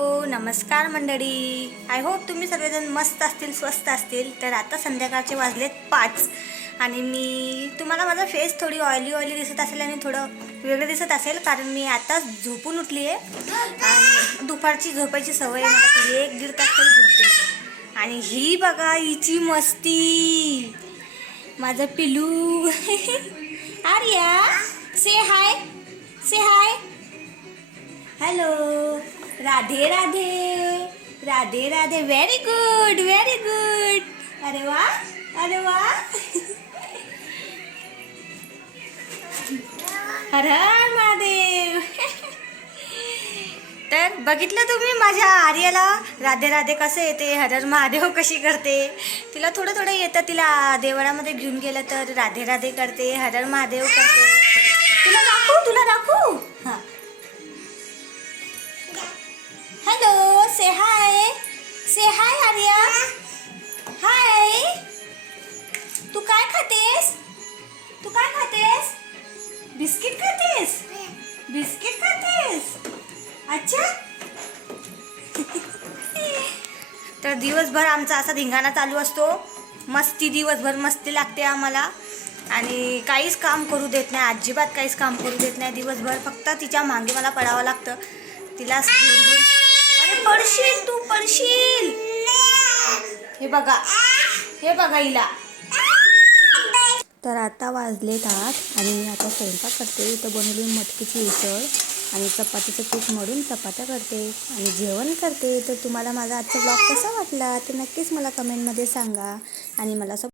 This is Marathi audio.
हो नमस्कार मंडळी. आय होप तुम्ही सर्वजण मस्त असतील, स्वस्त असतील. तर आता संध्याकाळचे वाजलेत 5 आणि मी तुम्हाला माझा फेस थोडी ऑइली दिसत असेल आणि थोडं वेगळं दिसत असेल, कारण मी आताच झोपून उठली आहे आणि दुपारची झोपायची सवय मला की 1-1.5 तास तरी झोपते. आणि ही बघा हिची मस्ती, माझं पिलू. Arya say hi, say hi, hello, Radhe Radhe, Radhe Radhe. Very good, very good. अरे वा, अरे वा. हर हर महादेव. तर बघितलं तुम्ही माझ्या आर्याला राधे राधे कसं येते, हर हर महादेव कशी करते. तिला थोडं थोडं येतं. तिला देवळामध्ये घेऊन गेलं तर राधे राधे करते, हर हर महादेव करते. तुला दाखवू, तुला दाखवू. हां, हॅलो, से हाय, से हाय आर्या. हाय. तू काय खातेस, तू काय खातेस. Biscuit खातेस, biscuit खातेस. अच्छा. तर दिवसभर आमचा असा धिंगाणा चालू असतो. मस्ती, दिवसभर मस्ती लागते आम्हाला आणि काहीच काम करू देत नाही, अजिबात काहीच काम करू देत नाही दिवसभर. फक्त तिच्या मागे मला पडावं लागतं. तिला घेऊन घेऊन. अरे पडशील, तू पडशील. हे बघा, हे बघा हिला. तर आता वाजलेत 8 आणि आता स्वयंपाक करते. इथं बनवली मटकीची उसळ आणि चपातीचं पीठ मळून चपात्या करते आणि जेवण करते. तर तुम्हाला माझा आजचा ब्लॉग कसा वाटला ते नक्कीच मला कमेंटमध्ये सांगा आणि मला